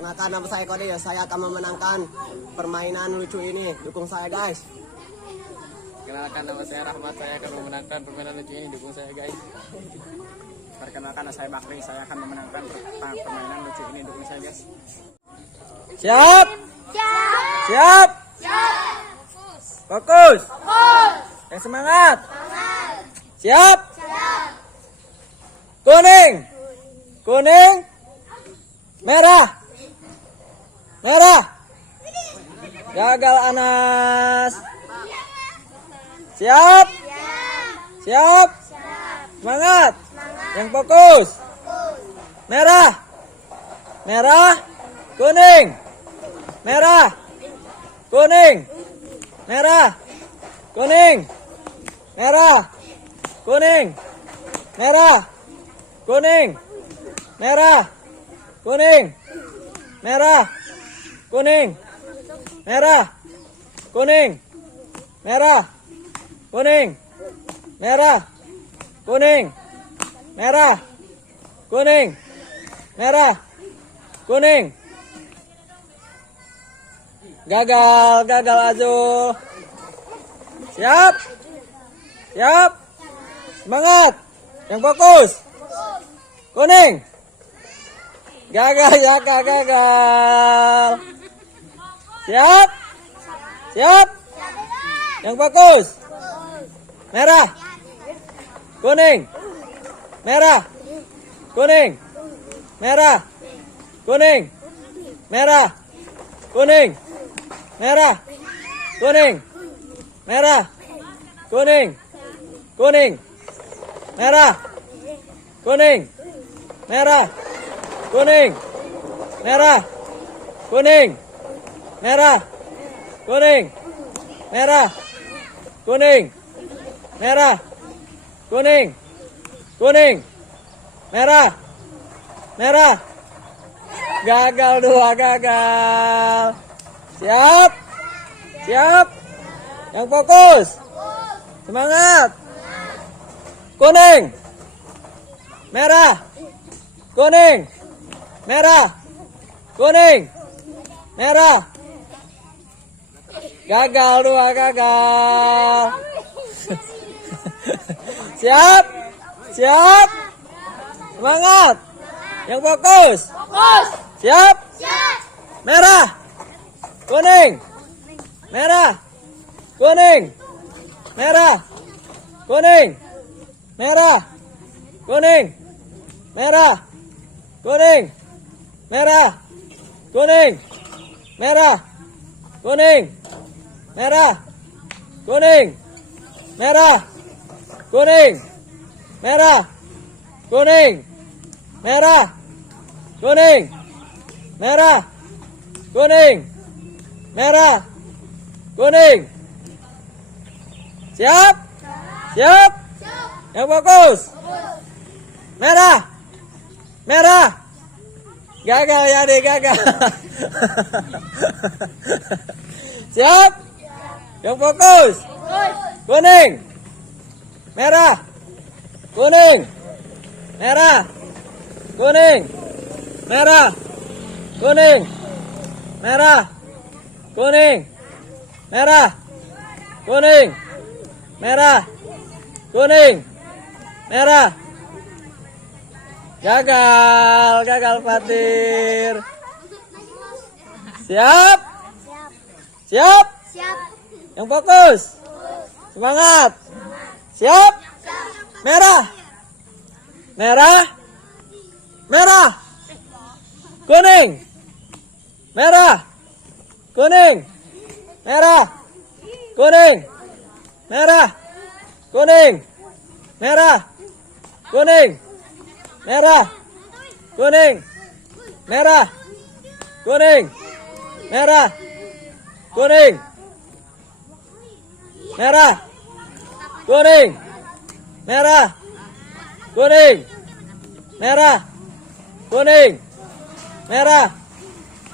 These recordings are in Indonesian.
Perkenalkan nama saya Kode, saya akan memenangkan permainan lucu ini. Dukung saya guys. Perkenalkan nama saya Rahmat, saya akan memenangkan permainan lucu ini, dukung saya guys. Perkenalkan nama saya Bakri, saya akan memenangkan permainan lucu ini, dukung saya guys. Siap? Siap? Fokus. Yang semangat. Siap? Kuning. Kuning. Merah. Merah. Gagal Anas. Siap? Siap? Semangat. Yang fokus. Merah. Merah. Kuning. Merah. Kuning. Merah. Kuning. Merah. Kuning. Merah. Kuning. Merah. Kuning. Merah. Kuning. Merah. Kuning. Merah. Kuning. Merah. Kuning. Merah. Kuning. Merah. Kuning. Gagal Azul. Siap? Siap? Semangat. Yang fokus. Kuning. Gagal. Siap? Siap? Yang fokus. Merah. Kuning. Merah. Kuning. Merah. Kuning. Merah. Kuning. Merah. Kuning. Merah. Kuning. Kuning. Merah. Kuning. Merah. Kuning. Merah. Kuning. Merah. Kuning. Merah. Kuning. Merah. Kuning. Kuning. Merah. Merah. Gagal gagal. Siap? Siap? Yang fokus. Semangat. Kuning. Merah. Kuning. Merah. Kuning. Merah. Gagal gagal. Siap? Siap? Semangat. Yang fokus. Siap? Merah. Kuning. Merah. Kuning. Merah. Kuning. Merah. Kuning. Merah. Kuning. Merah. Kuning. Merah. Kuning. Merah. Kuning. Merah. Kuning. Merah. Kuning. Merah. Kuning. Merah. Kuning. Merah. Kuning. Siap? Siap? Yang fokus. Merah. Merah. Gagal ya deh, gagal. Siap? Yang fokus. Kuning. Merah. Kuning. Merah. Kuning. Merah. Kuning. Merah. Kuning. Merah. Kuning. Merah. Kuning. Merah. Gagal Fatir. Siap? Siap? Yang fokus. Semangat. Siap? Merah. Merah. Merah. Kuning. Merah. Kuning. Merah. Kuning. Merah. Kuning. Merah. Kuning. Merah. Kuning. Merah. Kuning. Merah. Kuning. Merah. Kuning. Merah. Kuning. Merah. Kuning. Merah.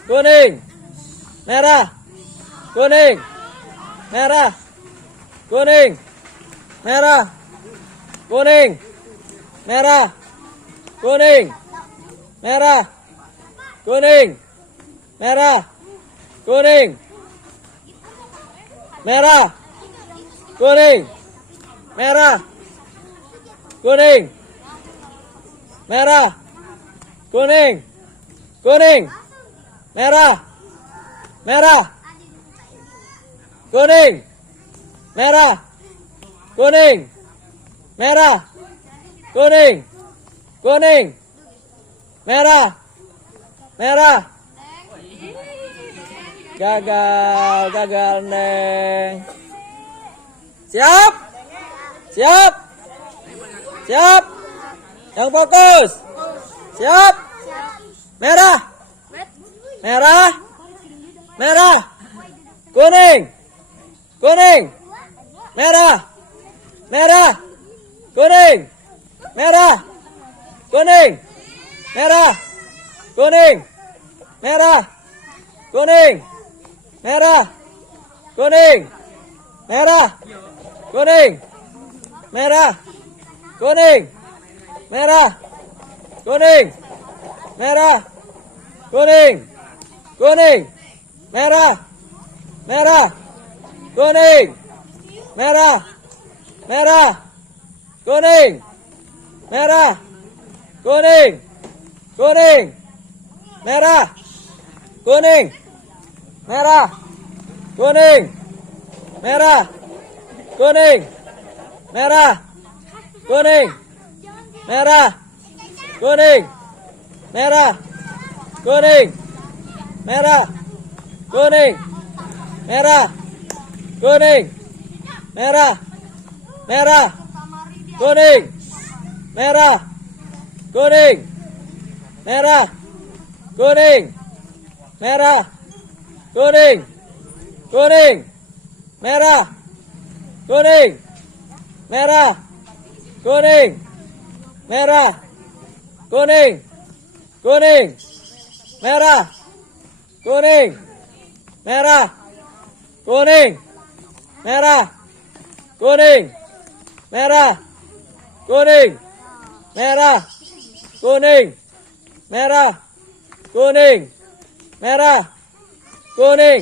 Kuning. Merah. Kuning. Merah. Kuning. Merah. Kuning. Merah. Kuning. Merah. Kuning. merah, kuning, merah, kuning, merah, kuning, merah, kuning, kuning, merah, merah, kuning, merah, kuning, merah, kuning, kuning, merah, merah. Gagal Neng. Siap? Siap? Siap? Yang fokus. Siap? Merah. Merah. Merah. Kuning. Kuning. Merah. Merah. Kuning. Merah. Kuning. Merah. Kuning. Merah. Kuning. Merah. Kuning. Merah. Kuning. Merah. Kuning. Merah. Kuning. Merah. Kuning. Kuning. Merah. Merah. Kuning. Merah. Merah. Kuning. Merah. Kuning. Kuning. Merah. Kuning. Merah. Kuning. Merah. Kuning. Merah. Kuning. Merah. Kuning. Merah. Kuning. Merah. Kuning. Merah. Kuning. Merah. Merah. Kuning. Merah. Kuning. Merah. Kuning. Merah. Kuning. Kuning. Merah. Kuning. Merah. Kuning. Merah. Kuning. Kuning. Merah. Kuning. Merah. Kuning. Merah. Kuning. Merah. Kuning. Merah. Kuning. Merah. Kuning. Merah. Kuning.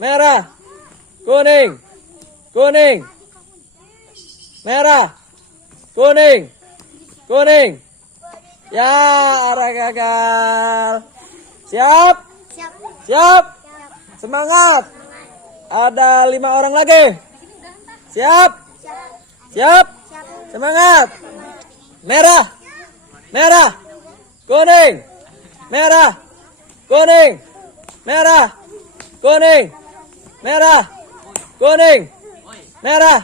Merah. Kuning. Kuning. Merah. Kuning. Kuning. Ya, arah gagal. Siap? Siap? Semangat. Ada 5 orang lagi. Siap? Siap? Semangat. Merah. Merah. Kuning. Merah. Kuning. Merah. Kuning. Merah. Kuning. Merah.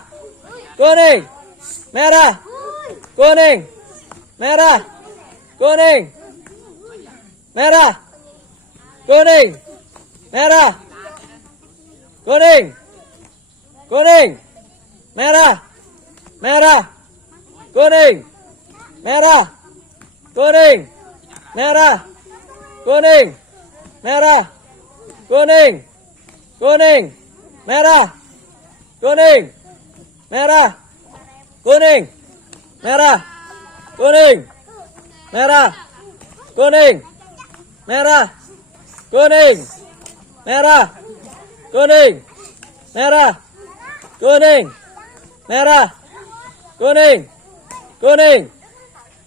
Kuning. Merah. Kuning. Merah. Kuning. Merah. Kuning. Merah. Kuning. Kuning. Merah. Merah. Kuning. Merah. Kuning. Merah. Kuning. Merah. Kuning. Kuning. Merah. Kuning. Merah. Kuning. Merah. Kuning. Merah. Kuning. Merah. Kuning. Merah. Kuning. Merah. Kuning. Merah. Kuning. Kuning.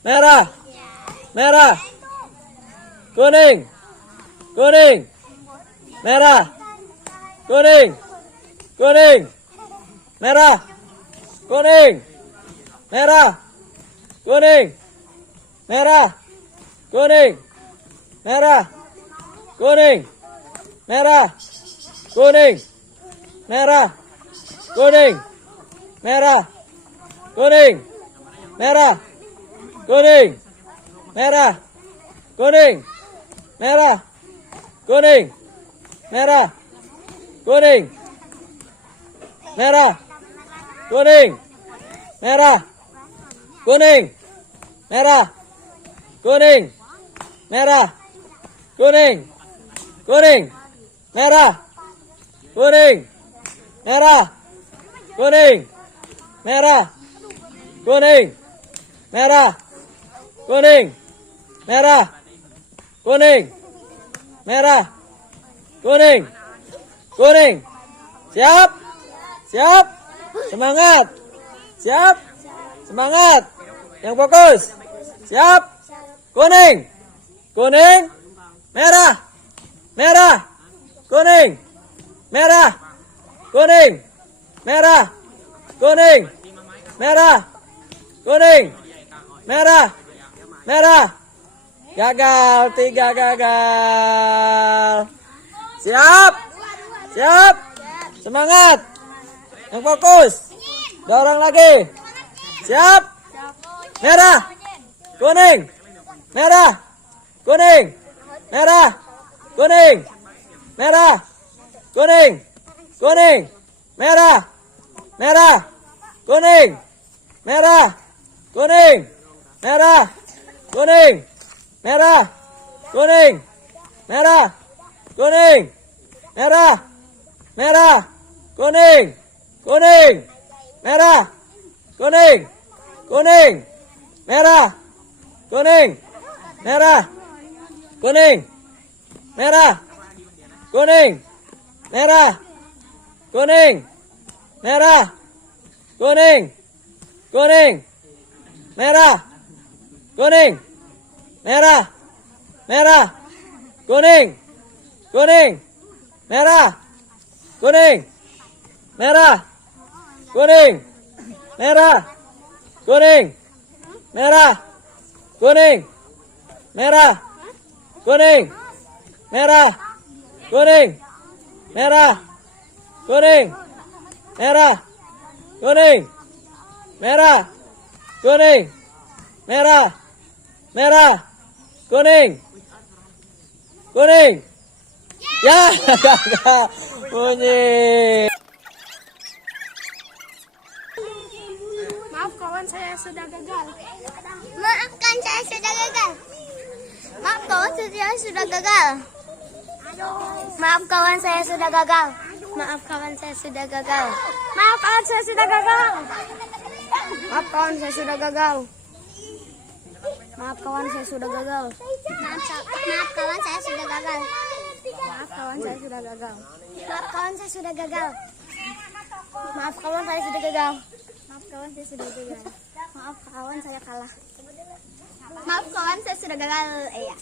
Merah. Merah. Kuning. Kuning. Merah. Kuning. Kuning. Merah. Kuning. Merah. Kuning. Merah. Kuning. Merah. Kuning. Merah. Kuning. Merah. Kuning. Merah. Kuning. Merah. Kuning. Merah. Kuning. Merah. Kuning. Merah. Kuning. Merah. Kuning. Merah. Kuning. Merah. Kuning. Merah. Kuning. Kuning. Merah. Kuning. Merah. Kuning. Merah. Kuning. Merah. Kuning. Merah. Kuning. Merah. Kuning. Kuning. Siap. Siap. Semangat. Siap. Semangat. Yang fokus. Siap. Kuning. Kuning. Merah. Merah. Kuning. Merah. Kuning. Merah. Kuning. Merah. Kuning. Merah. Merah. Gagal. 3 gagal. Siap. Siap. Semangat. Yang fokus. Dorong lagi. Siap. Merah. Kuning. Merah. Kuning. Merah. Kuning. Merah. Kuning. Kuning. Merah. Merah. Kuning. Merah. Kuning. Merah. Kuning. Merah. Kuning. Merah. Kuning. Merah. Merah. Kuning. Kuning. Merah. Kuning. Kuning. Merah. Kuning. Merah. Kuning. Merah. Kuning. Merah. Kuning. Merah. Kuning. Kuning. Merah. Kuning. Merah. Merah. Kuning. Kuning. Merah. Kuning. Merah. Kuning. Merah. Kuning. Merah. Kuning. Merah. Kuning. Merah. Kuning. Merah. Kuning. Merah. Kuning. Merah. Kuning. Merah. Merah. Kuning. Kuning. Ya, gagal. Bunyi. Maaf kawan, saya sudah gagal. Maafkan, saya sudah gagal. Maaf kawan, saya sudah gagal. Maaf kawan, saya sudah gagal. Maaf kawan, saya sudah gagal. Maaf kawan, saya sudah gagal. Maaf kawan, saya sudah gagal. Maaf kawan, saya sudah gagal. Maaf kawan, saya sudah gagal. Maaf kawan, saya sudah gagal. Maaf kawan, saya sudah gagal. Maaf kawan, saya sudah gagal. Maaf kawan, saya sudah gagal. Maaf kawan, saya kalah. Maaf kawan, saya sudah gagal. Iya.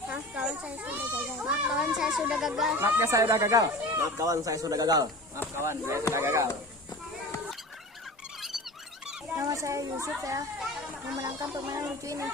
Maaf kawan, saya sudah gagal. Maaf kawan, saya sudah gagal. Maaf ya, saya udah gagal. Maaf kawan, saya sudah gagal. Maaf kawan, saya sudah gagal. Nama saya Yusuf, saya memenangkan permainan lucu ini.